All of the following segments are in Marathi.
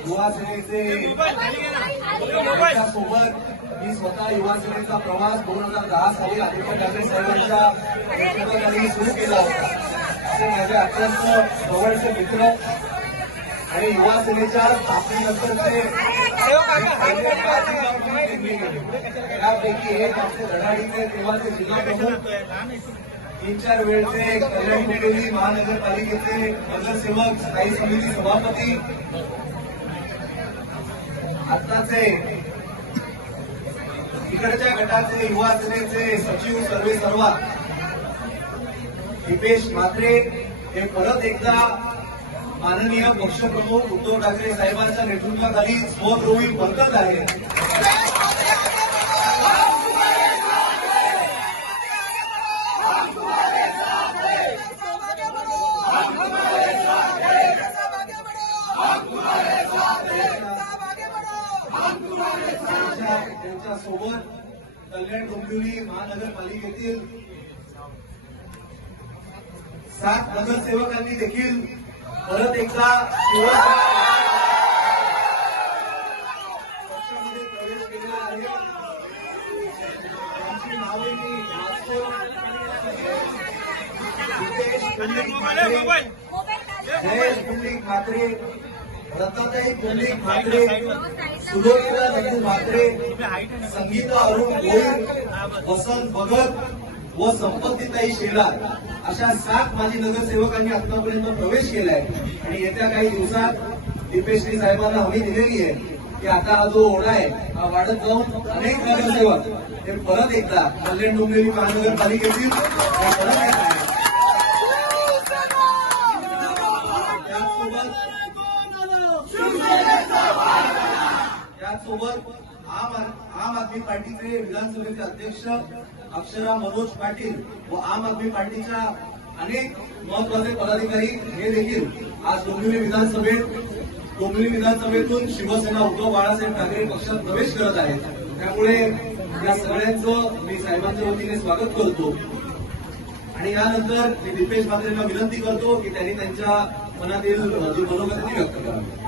युवा सेनेचे सोबत मी स्वतः युवा सेनेचा प्रवास दोन हज़ार दहा साली आदित्य ठाकरे साहेबांच्या सुरू केला होता माझे अत्यंत जवळचे मित्र आणि युवा सेनेच्या स्थापनेनंतरचे पहिले त्यापैकी एक आमचे धडाडीचे तेव्हाचे जिल्हा प्रमुख तीन चार वेळचे कल्याण डोंबिवली महानगरपालिकेचे नगरसेवक स्थायी समिती सभापती. आताचे इकडच्या गटाचे युवा सेनेचे सचिव सर्वे सर्वा दिपेश म्हात्रे हे परत एकदा माननीय पक्षप्रमुख उद्धव ठाकरे साहेबांच्या नेतृत्वाखाली स्वद्रोही बंकत आहे. त्यांच्यासोबत कल्याण डोंबिवली महानगरपालिकेतील सात नगरसेवकांनी देखील परत एकदा शिवसेना पक्षामध्ये प्रवेश केलेला आहे त्यांची नावे मी वाचतो रितेश पुंडलिक म्हात्रे, जयेश पुंडलिक म्हात्रे दत्ताताई पुंडलिक म्हात्रे सुलोचना नंदू म्हात्रे संगीता अरुण गोयल वसंत भगत व संपत्तीताई शेलार अशा सात माजी नगरसेवकांनी आतापर्यंत प्रवेश केलाय. आणि येत्या काही दिवसात दीपेश्री साहेबांना हमी दिलेली आहे. की आता हा जो ओढा आहे हा वाढत जाऊन अनेक नगरसेवक हे परत एकदा कल्याण डोंबिवली महानगरपालिकेतील परत येत आहे त्याचसोबत आम आदमी पार्टीचे विधानसभेचे अध्यक्ष अक्षरा मनोज पाटील व आम आदमी पार्टीच्या अनेक महत्त्वाचे पदाधिकारी हे देखील आज डोंबिवली विधानसभेत डोंबिवली विधानसभेतून शिवसेना उद्धव बाळासाहेब ठाकरे पक्षात प्रवेश करत आहेत. त्यामुळे या सगळ्यांचं मी साहेबांच्या वतीने स्वागत करतो. आणि यानंतर मी दीपेश म्हात्रेंना विनंती करतो की त्यांनी त्यांच्या मनातील जी मनोगत व्यक्त करावी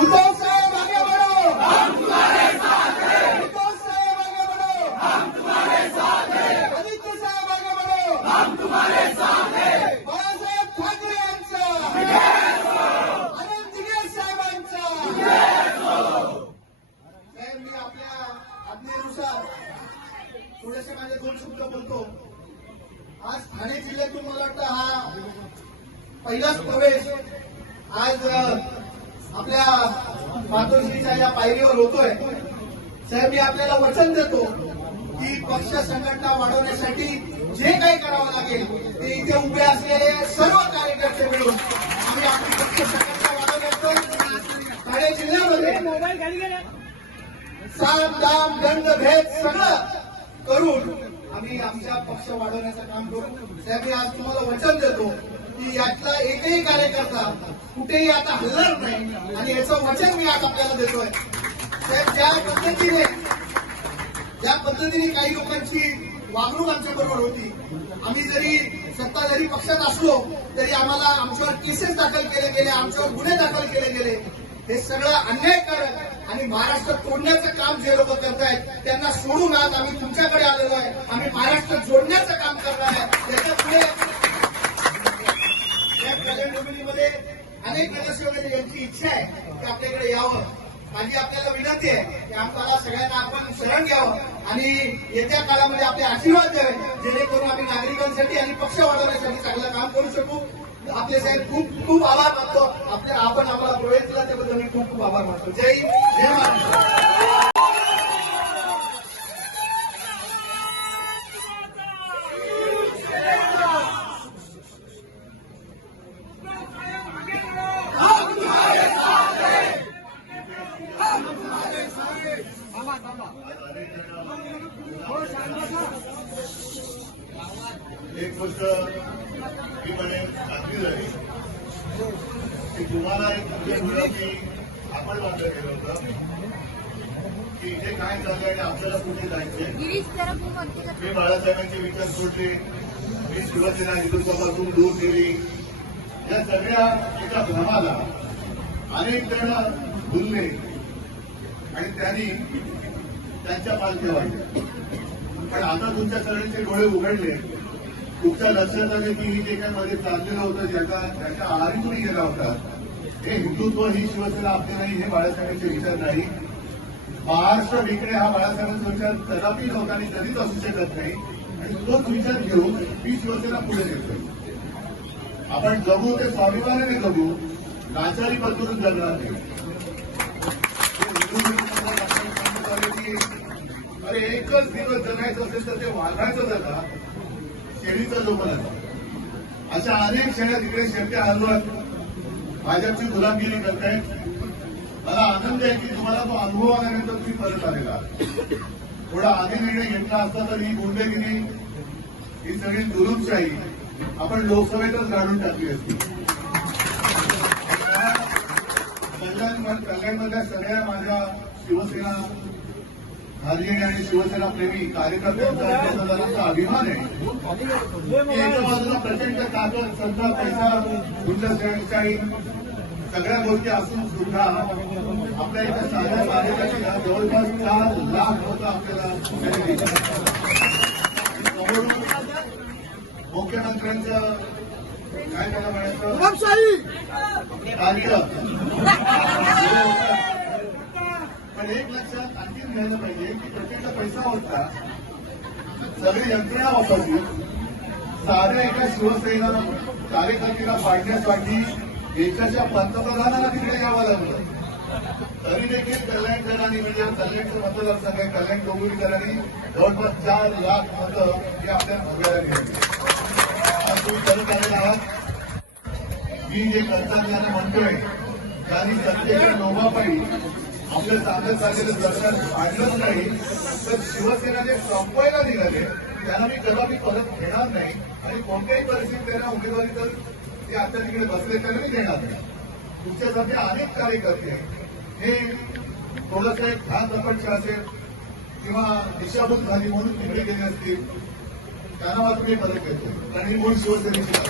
उद्धव साहेब आगे बढ़ो हम तुम्हारे साथ हैं उद्धव साहेब आगे बढ़ो हम तुम्हारे साथ हैं आदित्य साहेब आगे बढ़ो हम तुम्हारे साथ हैं बाळासाहेब ठाकरे यांचा अनंत साहेबांचा साहेब मी आपल्या आज्ञेनुसार थोडेसे माझे दोन शब्द बोलतो आज ठाणे जिल्ह्यातून मला वाटतं हा पहिलाच प्रवेश आज आपल्या मातोश्रीच्या या पायरीवर होतोय साहेब मी आपल्याला वचन देतो. पक्ष संघटना वाढवण्यासाठी जे काही करावं लागेल ते इथे उभे असलेले सर्व कार्यकर्ते मिळून आम्ही आपली पक्ष संघटना वाढवण्याचं ठाणे जिल्ह्यामध्ये साम दाम दंड भेद सगळं करून आम्ही आमचा पक्ष वाढवण्याचं काम करू साहेब मी आज तुम्हाला वचन देतो की यातला एकही कार्यकर्ता कुठेही आता हलणार नाही. आणि याचं वचन मी आज आपल्याला देतोय. साहेब ज्या पद्धतीने ज्या पद्धतीने काही लोकांची वागणूक आमच्या बरोबर होती आम्ही जरी सत्ताधारी पक्षात असलो तरी आम्हाला आमच्यावर केसेस दाखल केले गेले आमच्यावर गुन्हे दाखल केले गेले. हे सगळं अन्यायकारक आणि महाराष्ट्र तोडण्याचं काम जे लोक करतायत त्यांना सोडून आज आम्ही तुमच्याकडे आलेलो आहे. आम्ही महाराष्ट्र जोडण्याचं काम करणार आहे. त्याच्या पुढे या कल्याण अनेक नगरसेवक यांची इच्छा आहे की आपल्याकडे यावं. माझी आपल्याला विनंती आहे की आम्हाला सगळ्यांना आपण शरण घ्यावं आणि येत्या काळामध्ये आपले आशीर्वाद द्यावे जेणेकरून आम्ही नागरिकांसाठी आणि पक्ष वाढवण्यासाठी चांगलं काम करू शकू. आपले साहेब खूप खूप आभार मानतो. आपल्या आपण आम्हाला प्रवेश दिला त्याबद्दल मी खूप खूप आभार मानतो. जय हिंद, जय महाराष्ट्र. ही गोष्ट खात्री झाली की तुम्हाला एक तुमच्या आपण मात्र केलं होतं की इथे काय चाललंय आणि आपल्याला कुठे जायचे मी बाळासाहेबांचे विचार सोडले. मी शिवसेना हिंदुत्वापासून दूर केली या सगळ्या एका भ्रमाला अनेक जण भुलले आणि त्यांनी त्यांच्या पालख्या वाढल्या. पण आता तुमच्या सगळ्यांचे डोळे उघडले. तुमच्या लक्षात आले की ही जे काय मध्ये चाललेलं होतं ज्याचा त्याच्या आहारी तुम्ही गेला होता हे हिंदुत्व ही शिवसेना आपली नाही हे बाळासाहेबांचे विचार नाही. महाराष्ट्र विकणे हा बाळासाहेबांचा विचार कदापि नव्हता आणि कधीच असू शकत नाही. आणि तोच विचार घेऊन ही शिवसेना पुढे नेतोय आपण जगू ते स्वाभिमानाने जगू लाचारी पद्धतीतून जगणार नाही. अरे एकच दिवस जगायचं असेल तर ते वाघाचं जगा. शेळीचा लोक नका अशा अनेक शेळ्या तिकडे शेवट्या हलवत भाजपची गुलामगिरी करतायत. मला आनंद आहे की तुम्हाला तो अनुभव आल्यानंतर तुम्ही परत आलेला थोडा आधी निर्णय घेतला असता तर ही गुंडगिरी ही सगळी दुरुपशाही आपण लोकसभेतच काढून टाकली असती. कल्याण कल्याणमधल्या सगळ्या माझ्या शिवसेना भारतीय आणि शिवसेना प्रेमी कार्यकर्त्यांचा अभिमान आहे. एका बाजूला प्रचंड ताकद सत्ता पैसा गुंडशाही सगळ्या गोष्टी असून सुद्धा आपल्या इथं साध्या कार्यकर्त्याला जवळपास चार लाख मतं आपल्याला मुख्यमंत्र्यांचं काय त्याला म्हणायचं? कार्य पण एक लक्षात आणखी घ्यायला पाहिजे की प्रत्येकचा पैसा होता. सगळी यंत्रणा वापरली. साध्या एका शिवसेना कार्यकर्त्याला पाडण्यासाठी देशाच्या पंतप्रधानाला तिकडे यावं लागलं. तरी देखील कल्याणकरांनी म्हणजे कल्याणचं मतदारसंघ आहे कल्याण डोंबिवलीकरांनी जवळपास चार लाख मतं हे आपल्या भोग्याला घेतली तुम्ही करत आलेला आहात. मी जे करतात त्याने म्हणतोय त्यांनी सत्तेच्या नोबापाई आपलं चांगलं चाललेलं दर्शन आणलंच नाही. तर शिवसेना जे संपवायला निघाले त्यांना मी कदापि परत घेणार नाही. आणि कोणत्याही परिस्थितीत त्यांना उमेदवारी तर ते आता तिकडे बसले त्यांना मी देणार नाही. तुमच्यासाठी अनेक कार्यकर्ते हे थोडंसं ध्यान रपटचे असेल किंवा दिशाभूत झाली म्हणून तिकडे गेले असतील त्यांना मात्र मी परत घेतो आणि मूळ शिवसेनेची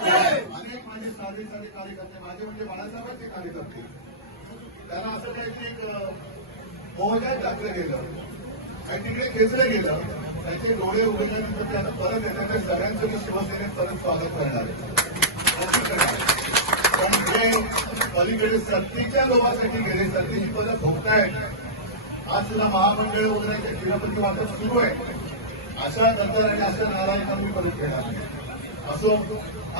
अनेक माझे साधे साधे कार्यकर्ते माझे म्हणजे बाळासाहेबांचे कार्यकर्ते. त्यांना असं काहीतरी एक मोहजात टाकलं गेलं आणि तिकडे खेचलं गेलं. त्यांचे डोळे उघडल्यानंतर त्यांना परत येतात सगळ्यांचं मी शिवसेनेत परत स्वागत करणार पण हे पलीकडे सक्तीच्या लोकांसाठी गेले सक्तीची परत भोगतायत. आज सुद्धा महामंडळ वगैरे क्रीडापती वाटप सुरू आहे. अशा नंतर आणि अशा नारायण मी परत घेणार नाही. असो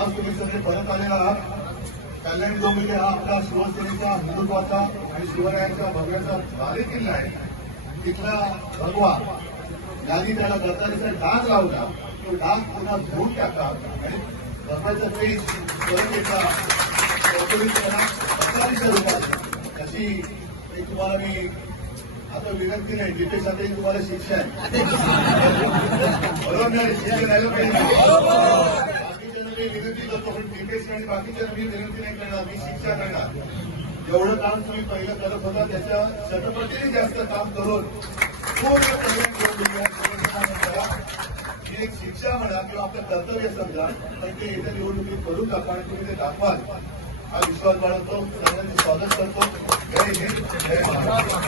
आज तुम्ही सगळे परत आलेला आहात. कल्याण डोंबिवली हा आपला शिवसेनेचा हिंदुत्वाचा आणि शिवरायांचा भव्याचा बाले किल्ला आहे. तिथला भगवा ज्यांनी त्याला गद्दारीचा डाग लावला. तो डाग पुन्हा धुवून टाका आणि भगवाचा तेज परत त्याला सत्तावीसच्या रूपात. अशी एक तुम्हाला मी आता विनंती नाही. जिथे साठी तुम्हाला शिक्षा आहे. बरोबर नाही. शिक्षा द्यायला पाहिजे. मी विनंती करतो पण दीपेश आणि बाकीच्या मी विनंती नाही करणार मी शिक्षा करणार. एवढं काम तुम्ही पहिलं करत होता त्याच्या शतपटीने जास्त काम करून पूर्ण कल्याण करून करा. ही एक शिक्षा म्हणा किंवा आपलं कर्तव्य समजा तर ते येत्या निवडणुकीत करून दाखवा आणि तुम्ही ते दाखवाल. हा विश्वास बाळगतो सगळ्यांचे स्वागत करतो. जय हिंद जय महाराष्ट्र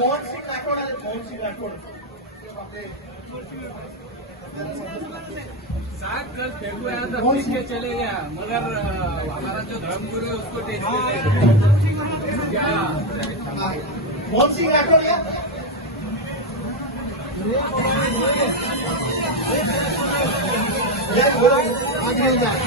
मोहन सिंग राठोड मोहन सिंग राठोड सात कल फेंकू आया था फेंक के चले गया मगर हमारा जो धर्मगुरु है. उसको या, बोला. आगे जाए.